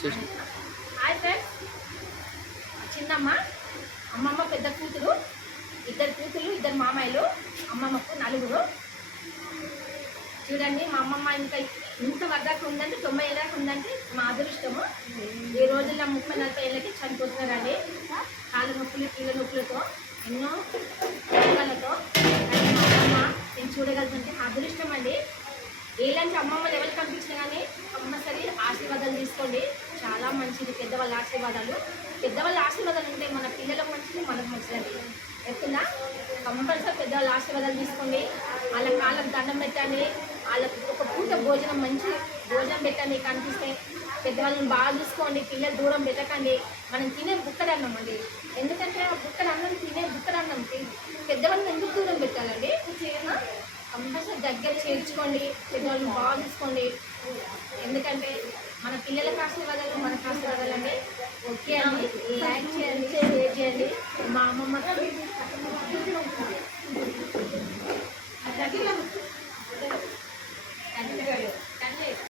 Hi friends, చిన్నమ్మ, అమ్మమ్మ పెద్ద కూతురు, ఇద్దరు మామయ్యలు, అమ్మమ్మకు నలుగురు. చూడండి, మా అమ్మమ్మ ఇంకా ఇంత వద్దకు ఉందంటే 90 ఏళ్ళకి ఉందంటే మా అదృష్టము. ఈ రోజుల్లో 30-40 ఏళ్ళకి చనిపోతున్నారండి. కాళ్ళ నొప్పులు, కీళ్ళ నొప్పులతో, ఎన్నో రోగాలతో. కానీ మా అమ్మమ్మ నేను చూడగలుగుతుంటే అదృష్టం అండి. ఏళ్ళంటే అమ్మమ్మ లెవెల్ కనిపించినా కానీ కంపల్సరీ ఆశీర్వాదాలు తీసుకోండి. చాలా మంచిది పెద్దవాళ్ళ ఆశీర్వాదాలు. పెద్దవాళ్ళ ఆశీర్వాదాలు ఉంటే మన పిల్లలకు మంచిది, మనకు మంచిదండి. చెప్తుందా? కంపల్సరీ పెద్దవాళ్ళ ఆశీర్వాదాలు తీసుకోండి. వాళ్ళ కాళ్ళకు దండం పెట్టండి. వాళ్ళకు ఒక పూట భోజనం, మంచి భోజనం పెట్టండి. కనిపిస్తే పెద్దవాళ్ళని బాగా చూసుకోండి. పిల్లలు దూరం పెట్టకండి. మనం తినే బుక్కడు అన్నం అండి. ఎందుకంటే ఆ బుక్కడు అన్నం తినే బుక్కడు అన్నం పెద్దవాళ్ళని ఎందుకు దూరం పెట్టాలండి? కంపల్సరీ దగ్గర చేర్చుకోండి. పెద్దవాళ్ళని బాగా చూసుకోండి. ఎందుకంటే మన పిల్లలకు ఆశీర్వాదాలు, మనకు ఆశీర్వాదాలు అండి. ఓకే అండి, లైక్ చేయండి, షేర్ చేయండి. మా అమ్మమ్మ